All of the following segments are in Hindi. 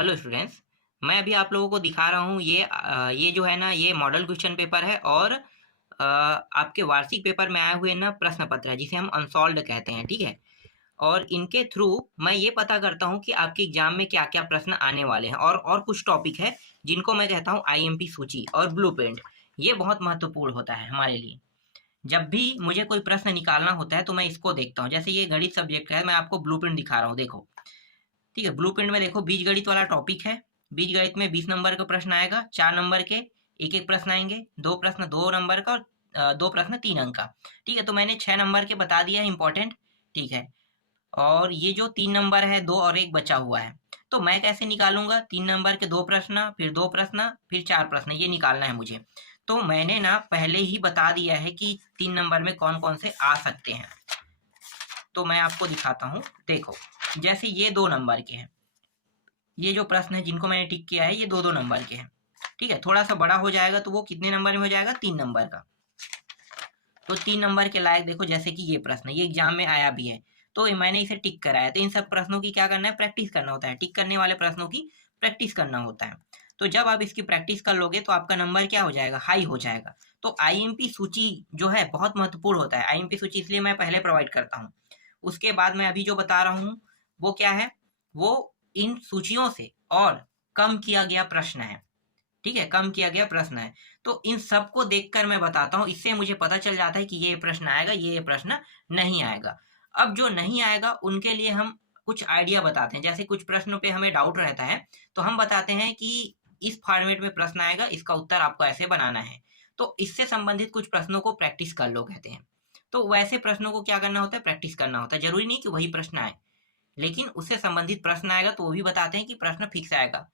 Hello students. मैं अभी आप लोगों को दिखा रहा हूँ ये जो है ना, ये मॉडल क्वेश्चन पेपर है और आपके वार्षिक पेपर में आए हुए ना प्रश्न पत्र है जिसे हम अनसॉल्व्ड कहते हैं। ठीक है। और इनके थ्रू मैं ये पता करता हूँ कि आपके एग्जाम में क्या क्या प्रश्न आने वाले हैं और कुछ टॉपिक है जिनको मैं कहता हूँ आईएमपी सूची और ब्लूप्रिंट। ये बहुत महत्वपूर्ण होता है हमारे लिए। जब भी मुझे कोई प्रश्न निकालना होता है तो मैं इसको देखता हूँ। जैसे ये गणित सब्जेक्ट का है, मैं आपको ब्लूप्रिंट दिखा रहा हूँ, देखो। ठीक है। ब्लूप्रिंट में देखो, बीजगणित वाला टॉपिक है। बीजगणित में 20 नंबर का प्रश्न आएगा, 4 नंबर के एक एक प्रश्न आएंगे, दो प्रश्न 2 नंबर का और दो प्रश्न 3 अंक का। ठीक है। तो मैंने 6 नंबर के बता दिया है इंपॉर्टेंट। ठीक है। और ये जो 3 नंबर है, 2 और 1 बचा हुआ है, तो मैं कैसे निकालूंगा? 3 नंबर के 2 प्रश्न, फिर 2 प्रश्न, फिर 4 प्रश्न, ये निकालना है मुझे। तो मैंने ना पहले ही बता दिया है कि 3 नंबर में कौन कौन से आ सकते हैं। तो मैं आपको दिखाता हूँ, देखो। जैसे ये 2 नंबर के हैं, ये जो प्रश्न है जिनको मैंने टिक किया है ये 2-2 नंबर के हैं। ठीक है। थोड़ा सा बड़ा हो जाएगा तो वो कितने नंबर में हो जाएगा? 3 नंबर का। तो 3 नंबर के लायक देखो, जैसे कि ये प्रश्न ये एग्जाम में आया भी है, तो मैंने इसे टिक कराया। तो इन सब प्रश्नों की क्या करना है? प्रैक्टिस करना होता है। टिक करने वाले प्रश्नों की प्रैक्टिस करना होता है। तो जब आप इसकी प्रैक्टिस कर लोगे तो आपका नंबर क्या हो जाएगा? हाई हो जाएगा। तो आईएमपी सूची जो है बहुत महत्वपूर्ण होता है। आईएमपी सूची इसलिए मैं पहले प्रोवाइड करता हूँ। उसके बाद मैं अभी जो बता रहा हूँ वो क्या है? वो इन सूचियों से और कम किया गया प्रश्न है। ठीक है। कम किया गया प्रश्न है। तो इन सबको देखकर मैं बताता हूँ, इससे मुझे पता चल जाता है कि ये प्रश्न आएगा, ये प्रश्न नहीं आएगा। अब जो नहीं आएगा उनके लिए हम कुछ आइडिया बताते हैं। जैसे कुछ प्रश्नों पे हमें डाउट रहता है तो हम बताते हैं कि इस फॉर्मेट में प्रश्न आएगा, इसका उत्तर आपको ऐसे बनाना है। तो इससे संबंधित कुछ प्रश्नों को प्रैक्टिस कर लो कहते हैं। तो वैसे प्रश्नों को क्या करना होता है? प्रैक्टिस करना होता है। जरूरी नहीं कि वही प्रश्न आए, लेकिन उससे संबंधित प्रश्न आएगा तो वो भी बताते हैं कि प्रश्न फिक्स आएगा।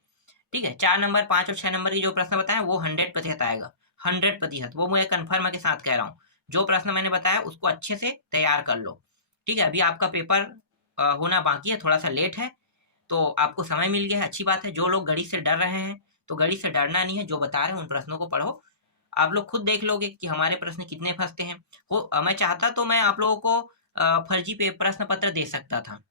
ठीक है। 4 नंबर, 5 और 6 नंबर की जो प्रश्न बताए वो 100% आएगा। 100%, वो मैं कन्फर्म के साथ कह रहा हूँ। जो प्रश्न मैंने बताया उसको अच्छे से तैयार कर लो। ठीक है। अभी आपका पेपर होना बाकी है, थोड़ा सा लेट है, तो आपको समय मिल गया है, अच्छी बात है। जो लोग गणित से डर रहे हैं तो गणित से डरना नहीं है, जो बता रहे हैं उन प्रश्नों को पढ़ो। आप लोग खुद देख लोगे कि हमारे प्रश्न कितने फंसते हैं। मैं चाहता तो मैं आप लोगों को फर्जी पे प्रश्न पत्र दे सकता था,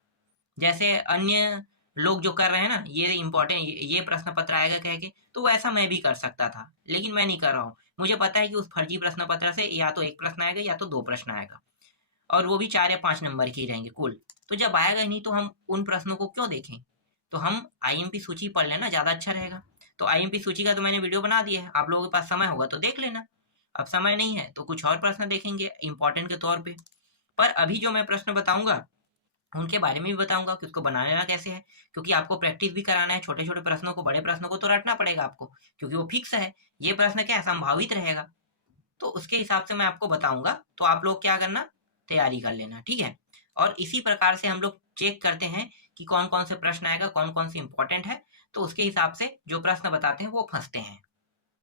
जैसे अन्य लोग जो कर रहे हैं ना, ये इम्पोर्टेंट, ये प्रश्न पत्र आएगा कह के, तो वैसा मैं भी कर सकता था, लेकिन मैं नहीं कर रहा हूँ। मुझे पता है कि उस फर्जी प्रश्न पत्र से या तो एक प्रश्न आएगा या तो दो प्रश्न आएगा, और वो भी 4 या 5 नंबर के ही रहेंगे कुल। तो जब आएगा ही नहीं तो हम उन प्रश्नों को क्यों देखें? तो हम आईएमपी सूची पढ़ लेना, ज़्यादा अच्छा रहेगा। तो आईएमपी सूची का तो मैंने वीडियो बना दिया है, आप लोगों के पास समय होगा तो देख लेना। अब समय नहीं है तो कुछ और प्रश्न देखेंगे इंपॉर्टेंट के तौर पे। पर अभी जो मैं प्रश्न बताऊंगा उनके बारे में भी बताऊंगा कि उसको बनाना कैसे है, क्योंकि आपको प्रैक्टिस भी कराना है। छोटे छोटे प्रश्नों को, बड़े प्रश्नों को तो रटना पड़ेगा आपको, क्योंकि वो फिक्स है। ये प्रश्न क्या है? संभावित रहेगा। तो उसके हिसाब से मैं आपको बताऊंगा, तो आप लोग क्या करना? तैयारी कर लेना। ठीक है। और इसी प्रकार से हम लोग चेक करते हैं कि कौन कौन से प्रश्न आएगा, कौन कौन से इंपॉर्टेंट है, तो उसके हिसाब से जो प्रश्न बताते हैं वो फंसते हैं।